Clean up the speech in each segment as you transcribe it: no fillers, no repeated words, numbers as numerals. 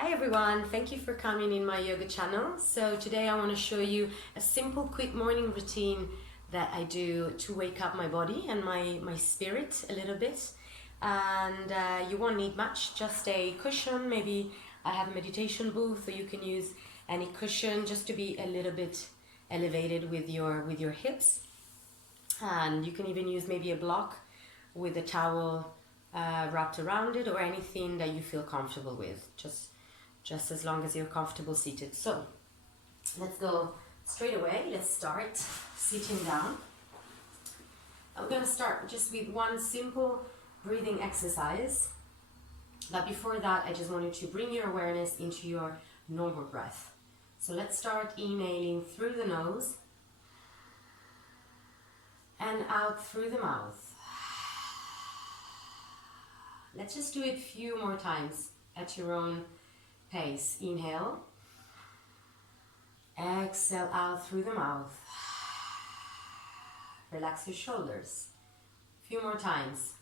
Hi everyone, thank you for coming in my yoga channel. So today I want to show you a simple quick morning routine that I do to wake up my body and my spirit a little bit. And you won't need much, just a cushion. Maybe I have a meditation booth, or you can use any cushion just to be a little bit elevated with your hips. And you can even use maybe a block with a towel wrapped around it, or anything that you feel comfortable with, just as long as you're comfortable seated. So let's go straight away. Let's start sitting down. I'm going to start just with one simple breathing exercise, but before that I just want you to bring your awareness into your normal breath. So let's start inhaling through the nose and out through the mouth. Let's just do it a few more times at your own pace. Inhale, exhale out through the mouth. Relax your shoulders. A few more times.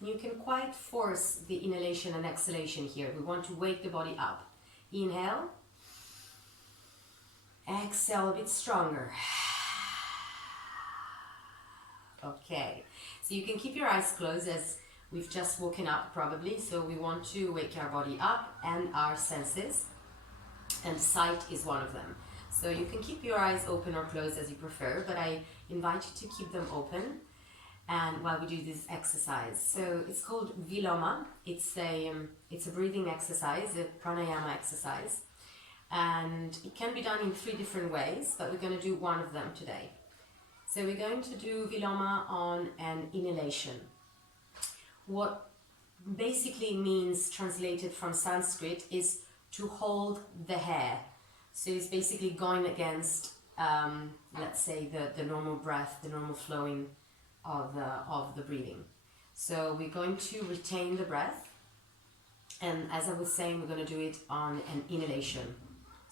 You can quite force the inhalation and exhalation here. We want to wake the body up. Inhale, exhale a bit stronger. Okay, so you can keep your eyes closed as we've just woken up probably, so we want to wake our body up and our senses, and sight is one of them. So you can keep your eyes open or closed as you prefer, but I invite you to keep them open and while we do this exercise. So it's called Viloma. It's a breathing exercise, a pranayama exercise, and it can be done in 3 different ways, but we're going to do one of them today. So we're going to do Viloma on an inhalation. What basically means, translated from Sanskrit, is to hold the hair. So it's basically going against, let's say, the normal breath, the normal flowing of the breathing. So we're going to retain the breath, and as I was saying, we're going to do it on an inhalation.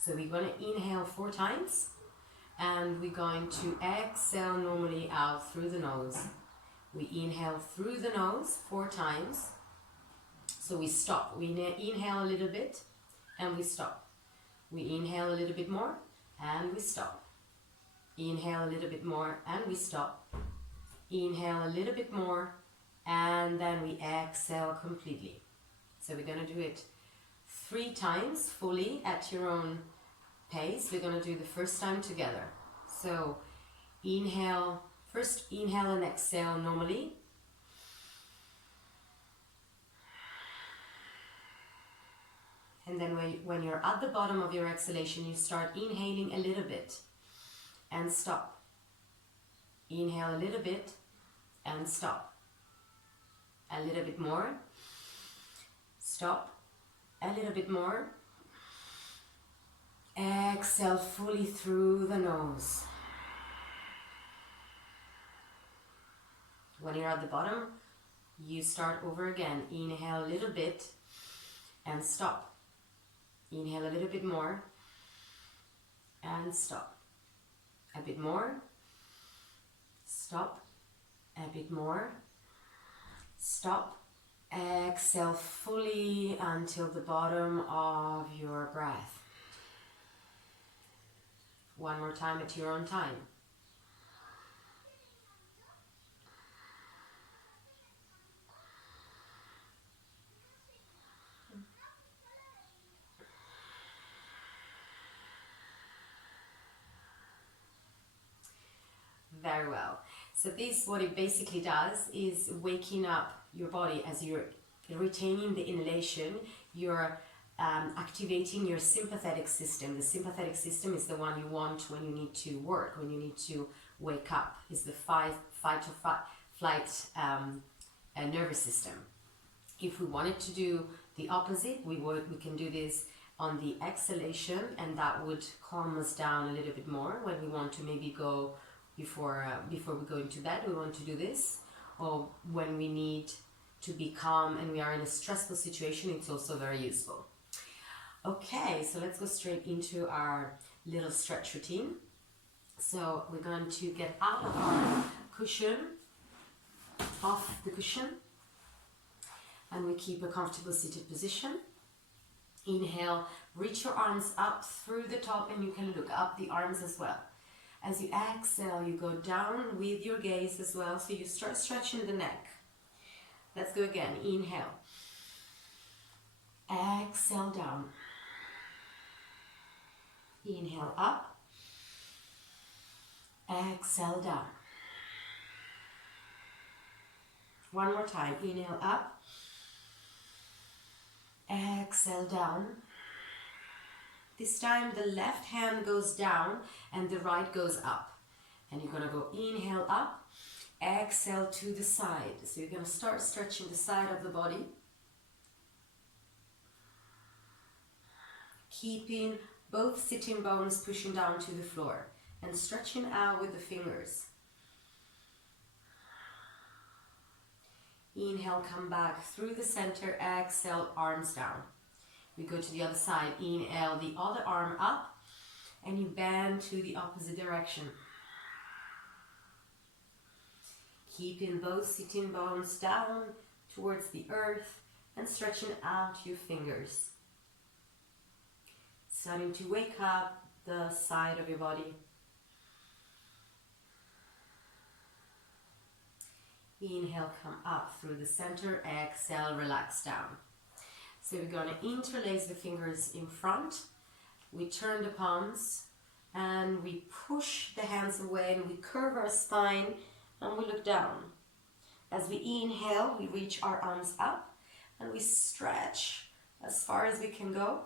So we're going to inhale 4 times, and we're going to exhale normally out through the nose. We inhale through the nose 4 times. So we stop. We inhale a little bit and we stop. We inhale a little bit more and we stop. Inhale a little bit more and we stop. Inhale a little bit more and then we exhale completely. So we're going to do it 3 times fully at your own pace. We're going to do the first time together. So inhale, first inhale and exhale normally. And then when you're at the bottom of your exhalation, you start inhaling a little bit and stop. Inhale a little bit and stop. A little bit more. Stop. A little bit more. Exhale fully through the nose. When you're at the bottom, you start over again. Inhale a little bit and stop. Inhale a little bit more and stop. A bit more. Stop. A bit more. Stop. Exhale fully until the bottom of your breath. One more time at your own time. Very well. So this, what it basically does is waking up your body. As you're retaining the inhalation, you're activating your sympathetic system. The sympathetic system is the one you want when you need to work, when you need to wake up. It's the fight or flight nervous system. If we wanted to do the opposite, we can do this on the exhalation, and that would calm us down a little bit more when we want to maybe go before we go into bed. We want to do this, or when we need to be calm and we are in a stressful situation, it's also very useful. Okay, so let's go straight into our little stretch routine. So we're going to get out of our cushion, off the cushion, and we keep a comfortable seated position. Inhale, reach your arms up through the top, and you can look up the arms as well. As you exhale, you go down with your gaze as well, so you start stretching the neck. Let's go again. Inhale. Exhale down. Inhale up. Exhale down. One more time. Inhale up. Exhale down. This time the left hand goes down and the right goes up. And you're going to go inhale up, exhale to the side. So you're going to start stretching the side of the body. Keeping both sitting bones pushing down to the floor and stretching out with the fingers. Inhale, come back through the center, exhale, arms down. We go to the other side. Inhale, the other arm up, and you bend to the opposite direction. Keeping both sitting bones down towards the earth and stretching out your fingers. Starting to wake up the side of your body. Inhale, come up through the center, exhale, relax down. So we're going to interlace the fingers in front. We turn the palms and we push the hands away and we curve our spine and we look down. As we inhale, we reach our arms up and we stretch as far as we can go.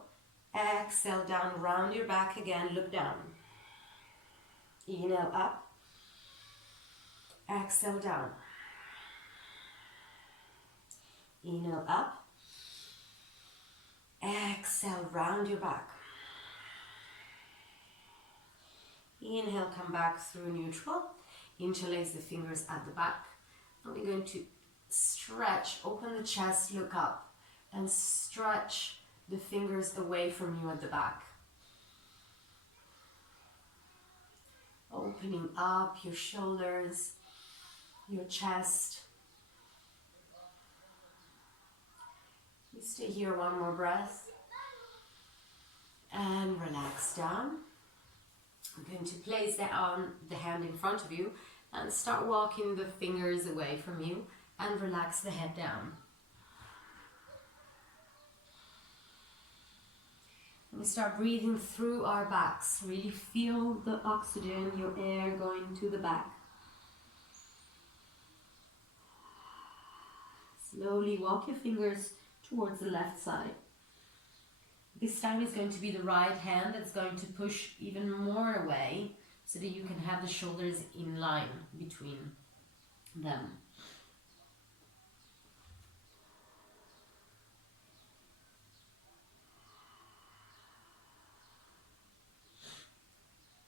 Exhale down, round your back again, look down. Inhale up. Exhale down. Inhale up. Exhale, round your back. Inhale, come back through neutral. Interlace the fingers at the back. And we're going to stretch, open the chest, look up, and stretch the fingers away from you at the back. Opening up your shoulders, your chest. You stay here one more breath. And relax down. I'm going to place the hand in front of you and start walking the fingers away from you and relax the head down. And we start breathing through our backs. Really feel the oxygen, your air going to the back. Slowly walk your fingers towards the left side. This time is going to be the right hand that's going to push even more away so that you can have the shoulders in line between them.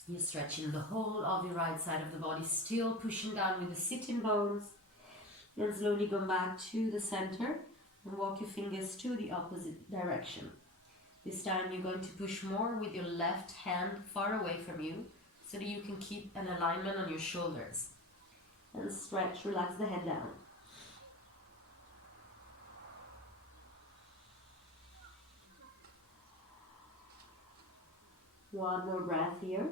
You're stretching the whole of your right side of the body, still pushing down with the sitting bones. Then slowly come back to the center and walk your fingers to the opposite direction. This time you're going to push more with your left hand far away from you so that you can keep an alignment on your shoulders. And stretch, relax the head down. One more breath here.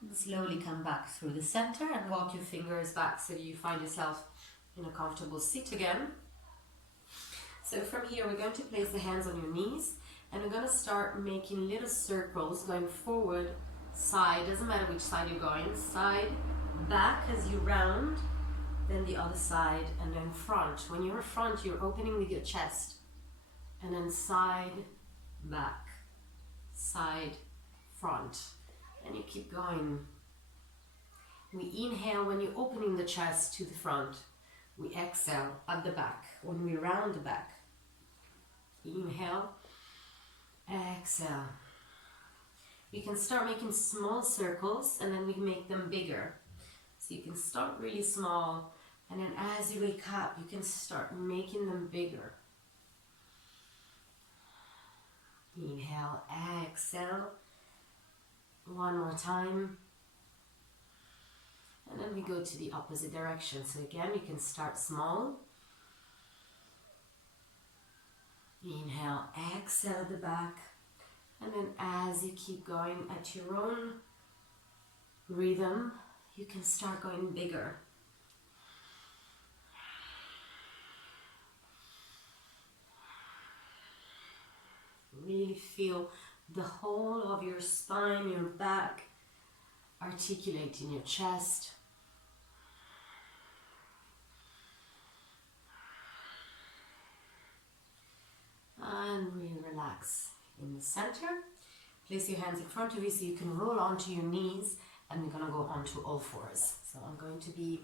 And slowly come back through the center and walk your fingers back so you find yourself in a comfortable sit again. So from here we're going to place the hands on your knees and we're going to start making little circles going forward, side, doesn't matter which side you're going, side, back as you round, then the other side, and then front. When you're front, you're opening with your chest, and then side, back, side, front, and you keep going. We inhale when you're opening the chest to the front. We exhale at the back when we round the back. Inhale, exhale. You can start making small circles and then we make them bigger. So you can start really small and then as you wake up, you can start making them bigger. Inhale, exhale. One more time. And then we go to the opposite direction. So again, you can start small. Inhale, exhale at the back. And then as you keep going at your own rhythm, you can start going bigger. Really feel the whole of your spine, your back, articulate in your chest. And really relax in the center. Place your hands in front of you so you can roll onto your knees, and we're going to go onto all fours. So I'm going to be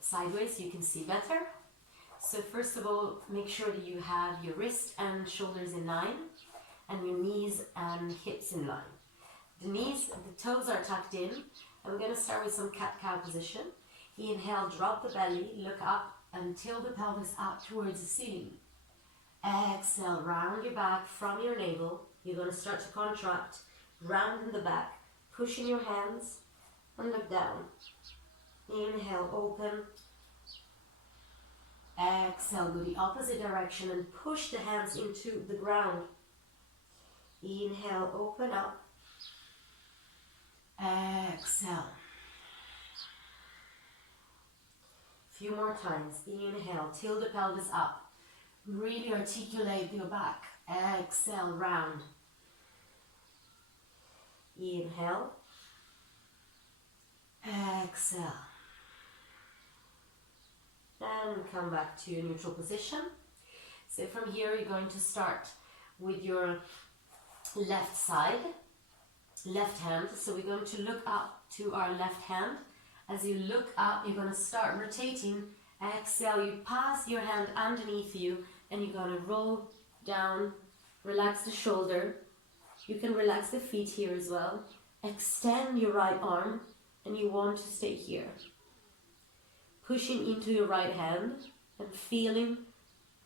sideways so you can see better. So first of all, make sure that you have your wrist and shoulders in line and your knees and hips in line. The knees, the toes are tucked in, and we're going to start with some cat-cow position. Inhale, drop the belly, look up and tilt the pelvis up towards the ceiling. Exhale, round your back from your navel. You're going to start to contract, round in the back, pushing your hands and look down. Inhale, open. Exhale, go the opposite direction and push the hands into the ground. Inhale, open up. Exhale. Few more times. Inhale, tilt the pelvis up. Really articulate your back. Exhale, round. Inhale. Exhale. And come back to your neutral position. So from here you're going to start with your left side, left hand. So we're going to look up to our left hand. As you look up, you're going to start rotating. Exhale, you pass your hand underneath you and you're going to roll down, relax the shoulder. You can relax the feet here as well. Extend your right arm and you want to stay here. Pushing into your right hand and feeling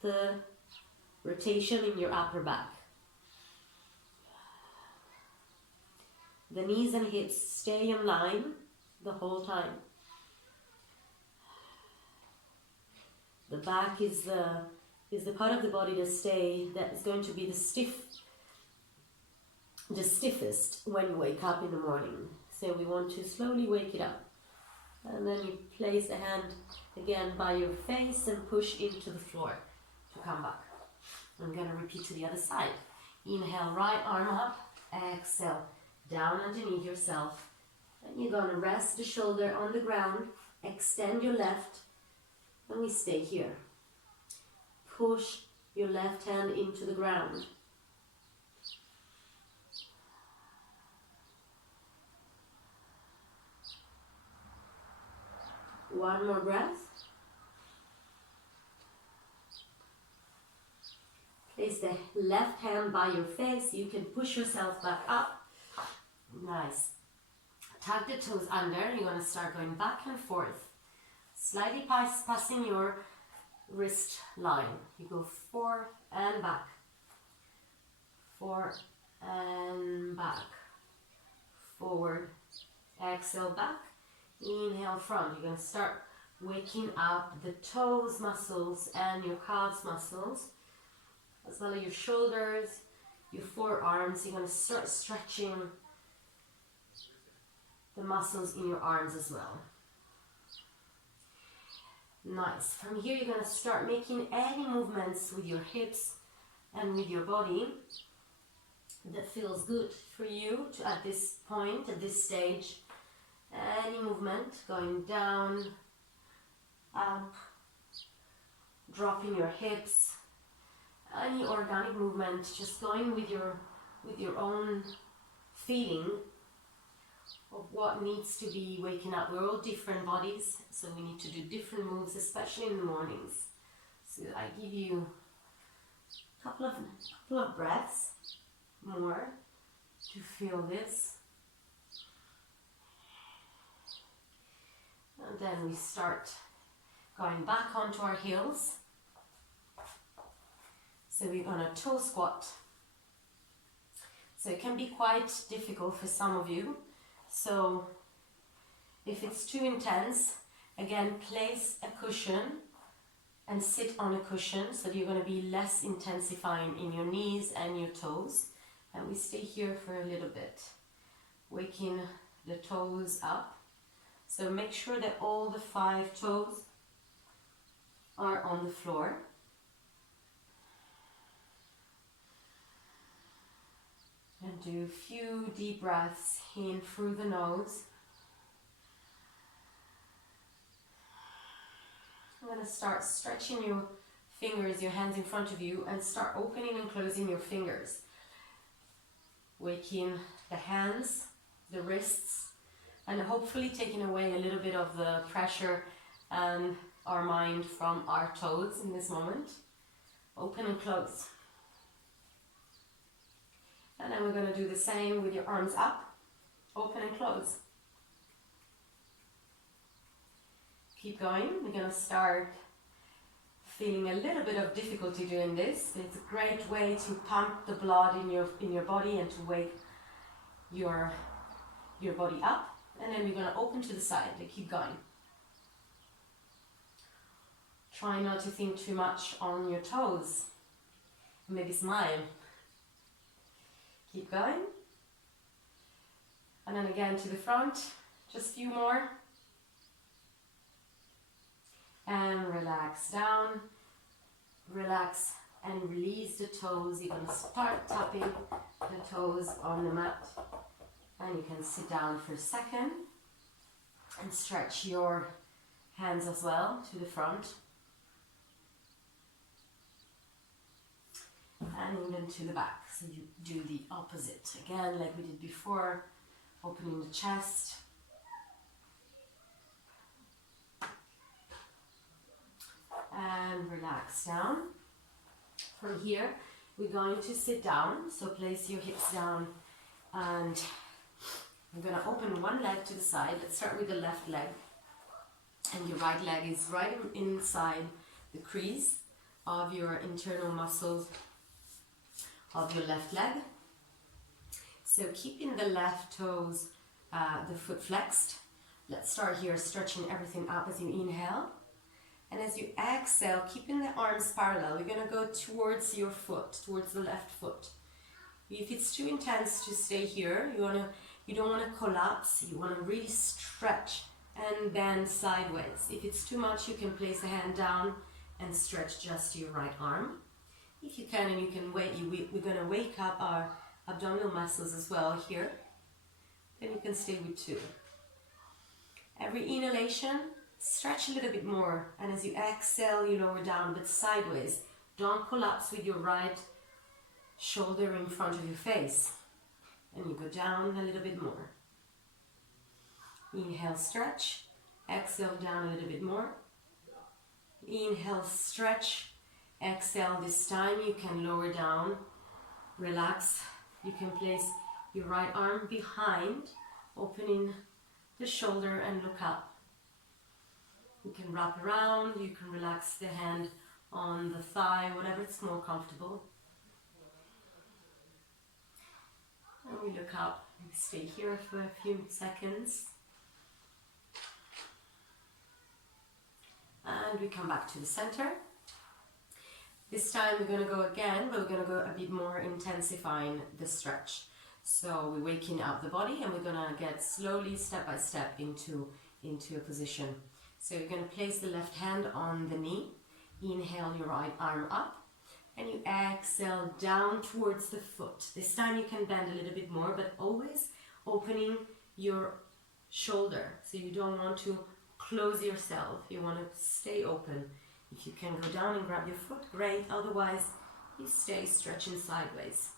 the rotation in your upper back. The knees and hips stay in line the whole time. The back is the part of the body that is going to be the stiffest when you wake up in the morning. So we want to slowly wake it up. And then you place the hand again by your face and push into the floor to come back. I'm going to repeat to the other side. Inhale, right arm up. Exhale, down underneath yourself. And you're going to rest the shoulder on the ground. Extend your left. And we stay here. Push your left hand into the ground. One more breath. Place the left hand by your face. You can push yourself back up. Nice. Tuck the toes under. You're going to start going back and forth. Slightly passing your wrist line. You go forth and back. Forth and back. Forward. Exhale back. Inhale front. You're going to start waking up the toes muscles and your calves muscles, as well as your shoulders, your forearms. You're going to start stretching the muscles in your arms as well. Nice. From here you're going to start making any movements with your hips and with your body that feels good for you at this point, at this stage. Any movement going down, up, dropping your hips, any organic movement, just going with your own feeling of what needs to be waking up. We're all different bodies, so we need to do different moves, especially in the mornings. So I give you a couple of breaths more to feel this. And then we start going back onto our heels. So we're going to toe squat. So it can be quite difficult for some of you. So If it's too intense, again, place a cushion and sit on a cushion so that you're going to be less intensifying in your knees and your toes. And we stay here for a little bit, waking the toes up. So make sure that all the 5 toes are on the floor. And do a few deep breaths in through the nose. I'm going to start stretching your fingers, your hands in front of you, and start opening and closing your fingers. Waking the hands, the wrists, and hopefully taking away a little bit of the pressure and our mind from our toes in this moment. Open and close. And then we're going to do the same with your arms up, open and close. Keep going. We're going to start feeling a little bit of difficulty doing this. It's a great way to pump the blood in your body and to wake your body up. And then we're going to open to the side. Keep going. Try not to think too much on your toes. Maybe smile. Keep going. And then again to the front. Just a few more. And relax down. Relax and release the toes. You're going to start tapping the toes on the mat. And you can sit down for a second. And stretch your hands as well to the front. And even to the back. So you do the opposite again, like we did before, opening the chest. And relax down. From here, we're going to sit down. So place your hips down and I'm going to open one leg to the side. Let's start with the left leg. And your right leg is right inside the crease of your internal muscles of your left leg. So keeping the left toes, the foot flexed. Let's start here stretching everything up as you inhale. And as you exhale, keeping the arms parallel, we're going to go towards your foot, towards the left foot. If it's too intense to stay here, you don't want to collapse. You want to really stretch and bend sideways. If it's too much, you can place a hand down and stretch just your right arm. If you can, and you can wait, we're going to wake up our abdominal muscles as well here. Then you can stay with 2. Every inhalation, stretch a little bit more. And as you exhale, you lower down, but sideways. Don't collapse with your right shoulder in front of your face. And you go down a little bit more. Inhale, stretch. Exhale, down a little bit more. Inhale, stretch. Exhale, this time you can lower down, relax. You can place your right arm behind, opening the shoulder and look up. You can wrap around, you can relax the hand on the thigh, whatever it's more comfortable. And we look up, we stay here for a few seconds. And we come back to the center. This time we're going to go again, but we're going to go a bit more intensifying the stretch. So we're waking up the body and we're going to get slowly, step by step, into a position. So you're going to place the left hand on the knee, inhale your right arm up, and you exhale down towards the foot. This time you can bend a little bit more, but always opening your shoulder. So you don't want to close yourself, you want to stay open. If you can go down and grab your foot, great. Otherwise, you stay stretching sideways.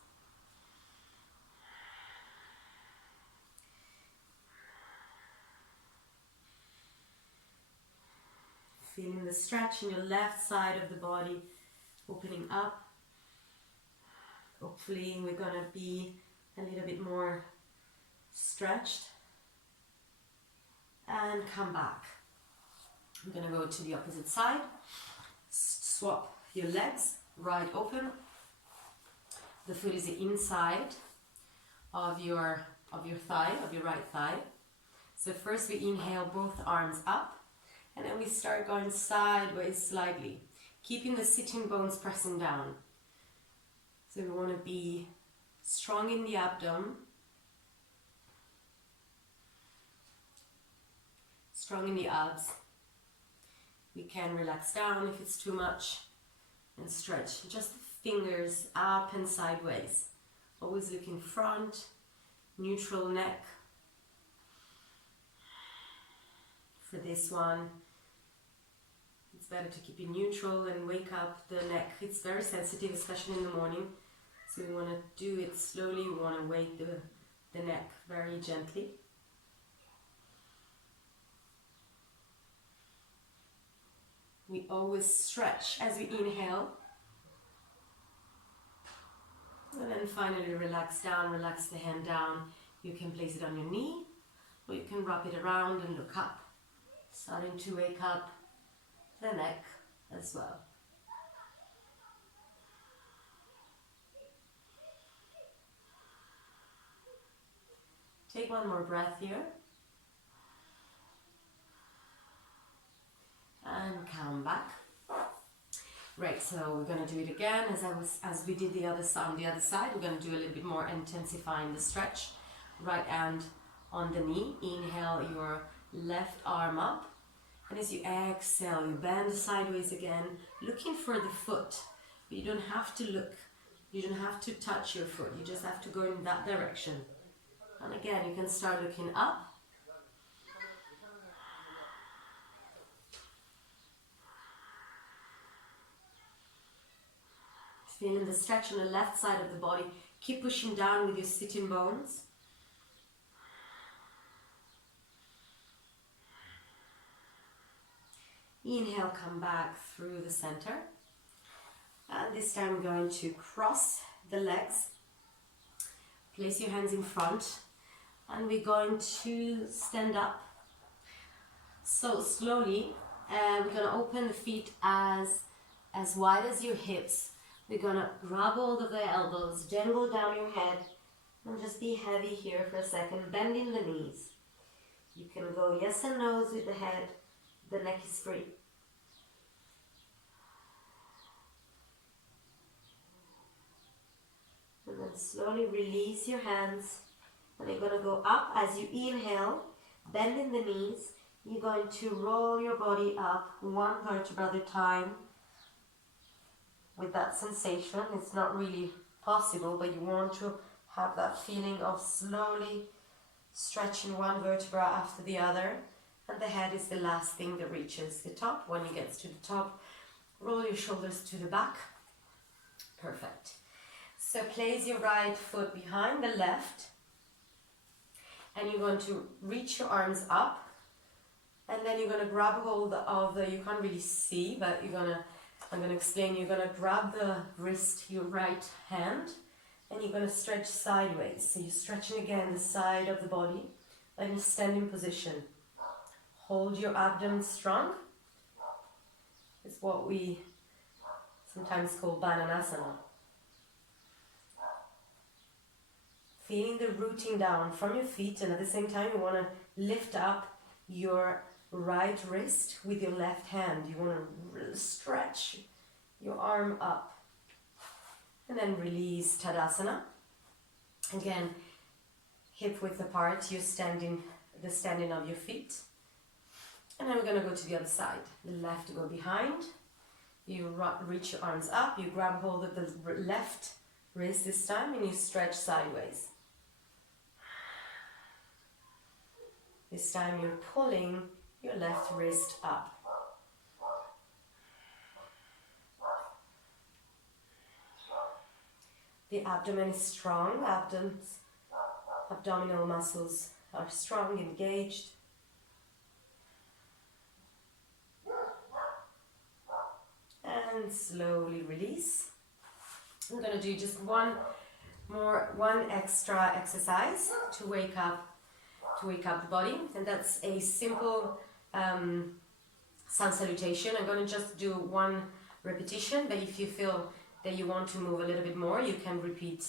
Feeling the stretch in your left side of the body, opening up. Hopefully, we're going to be a little bit more stretched. And come back. I'm going to go to the opposite side. Swap your legs, right open. The foot is the inside of your thigh, of your right thigh. So first we inhale both arms up, and then we start going sideways slightly, keeping the sitting bones pressing down. So we want to be strong in the abdomen, strong in the abs. We can relax down if it's too much and stretch just the fingers up and sideways. Always looking front, neutral neck. For this one, it's better to keep it neutral and wake up the neck. It's very sensitive, especially in the morning. So we want to do it slowly. We want to wake the neck very gently. We always stretch as we inhale. And then finally relax down, relax the hand down. You can place it on your knee, or you can wrap it around and look up. Starting to wake up the neck as well. Take one more breath here. And come back. Right, so we're going to do it again as we did the other side. On the other side, we're going to do a little bit more, intensifying the stretch. Right hand on the knee. Inhale your left arm up. And as you exhale, you bend sideways again, looking for the foot. But you don't have to look. You don't have to touch your foot. You just have to go in that direction. And again, you can start looking up. Feeling the stretch on the left side of the body. Keep pushing down with your sitting bones. Inhale, come back through the center. And this time we're going to cross the legs. Place your hands in front. And we're going to stand up. So slowly, we're going to open the feet as wide as your hips. We're going to grab hold of the elbows, dangle down your head, and just be heavy here for a second, bending the knees. You can go yes and no's with the head. The neck is free. And then slowly release your hands. And you're going to go up as you inhale, bending the knees. You're going to roll your body up one vertebra at a time. With that sensation, it's not really possible, but you want to have that feeling of slowly stretching one vertebra after the other. And the head is the last thing that reaches the top. When it gets to the top, roll your shoulders to the back. Perfect. So place your right foot behind the left. And you're going to reach your arms up. And then you're going to grab hold of the, you can't really see, but I'm going to explain. You're going to grab the wrist, your right hand, and you're going to stretch sideways. So you're stretching again the side of the body, and you stand in position. Hold your abdomen strong. It's what we sometimes call Bananasana. Feeling the rooting down from your feet, and at the same time you want to lift up your right wrist with your left hand. You want to really stretch your arm up. And then release Tadasana. Again, hip width apart, you're standing, the standing of your feet. And then we're going to go to the other side. The left to go behind. You reach your arms up. You grab hold of the left wrist this time and you stretch sideways. This time you're pulling your left wrist up. The abdomen is strong. Abdominal muscles are strong, engaged. And slowly release. I'm going to do just one extra exercise to wake up the body, and that's a simple sun salutation. I'm going to just do one repetition, but if you feel that you want to move a little bit more, you can repeat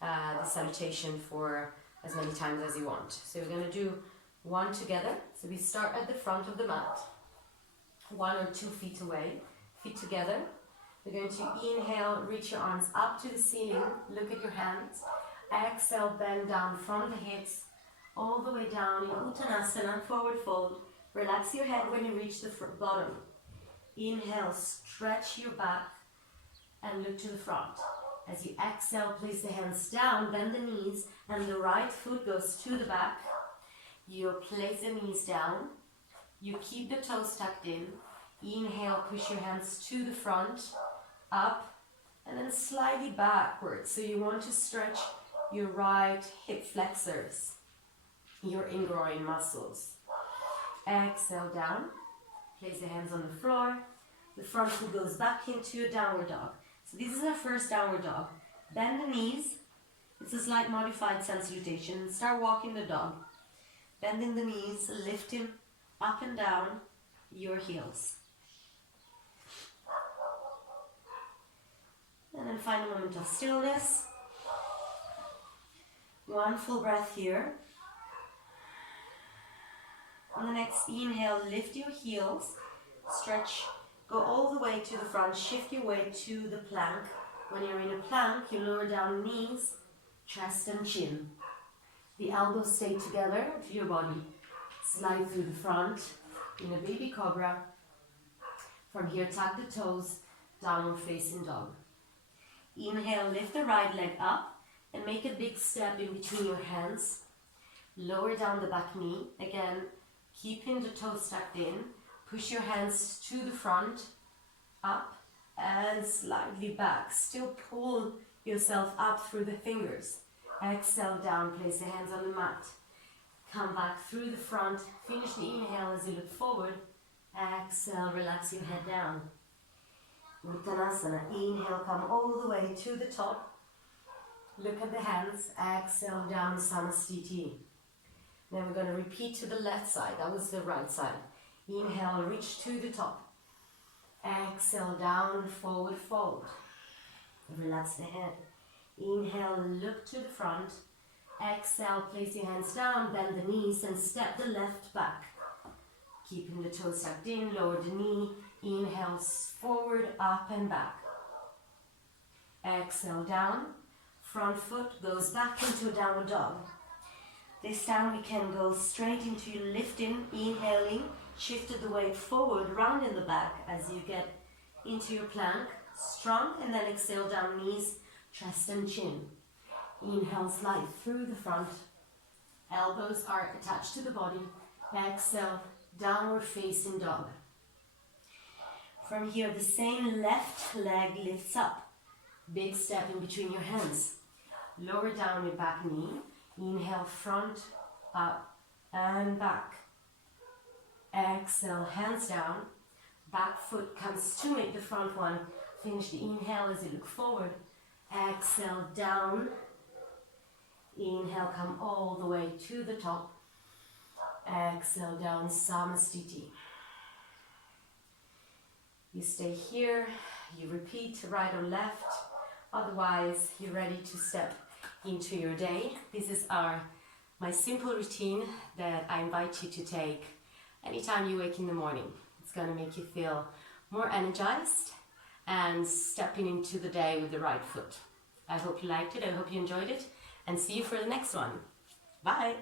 the salutation for as many times as you want. So we're going to do one together. So we start at the front of the mat, 1 or 2 feet away, feet together. We're going to inhale, reach your arms up to the ceiling, look at your hands. Exhale, bend down from the hips, all the way down in Uttanasana, forward fold. Relax your head when you reach the bottom. Inhale, stretch your back and look to the front. As you exhale, place the hands down, bend the knees, and the right foot goes to the back. You place the knees down. You keep the toes tucked in. Inhale, push your hands to the front, up, and then slightly backwards. So you want to stretch your right hip flexors, your in-groin muscles. Exhale down. Place the hands on the floor. The front foot goes back into a downward dog. So this is our first downward dog. Bend the knees. It's a slight modified sun salutation. Start walking the dog. Bending the knees, lifting up and down your heels. And then find a moment of stillness. One full breath here. On the next inhale, lift your heels, stretch, go all the way to the front, shift your way to the plank. When you're in a plank, you lower down knees, chest and chin. The elbows stay together to your body. Slide through the front in a baby cobra. From here, tuck the toes, downward facing dog. Inhale, lift the right leg up and make a big step in between your hands. Lower down the back knee. Again, keeping the toes tucked in. Push your hands to the front, up and slightly back. Still pull yourself up through the fingers. Exhale down, place the hands on the mat. Come back through the front. Finish the inhale as you look forward. Exhale, relax your head down. Uttanasana. Inhale, come all the way to the top. Look at the hands. Exhale down, Samastiti. Then we're going to repeat to the left side. That was the right side. Inhale, reach to the top. Exhale, down, forward fold. Relax the head. Inhale, look to the front. Exhale, place your hands down, bend the knees and step the left back. Keeping the toes tucked in, lower the knee. Inhale, forward, up and back. Exhale, down. Front foot goes back into a downward dog. This time we can go straight into lifting, inhaling, shifted the weight forward, round in the back as you get into your plank. Strong, and then exhale down, knees, chest and chin. Inhale, slide through the front. Elbows are attached to the body. Exhale, downward facing dog. From here, the same left leg lifts up. Big step in between your hands. Lower down your back knee. Inhale, front, up, and back. Exhale, hands down. Back foot comes to meet the front one. Finish the inhale as you look forward. Exhale, down. Inhale, come all the way to the top. Exhale, down, Samastiti. You stay here, you repeat right or left. Otherwise, you're ready to step into your day. This is my simple routine that I invite you to take anytime you wake in the morning. It's going to make you feel more energized and stepping into the day with the right foot. I hope you liked it, I hope you enjoyed it, and see you for the next one. Bye!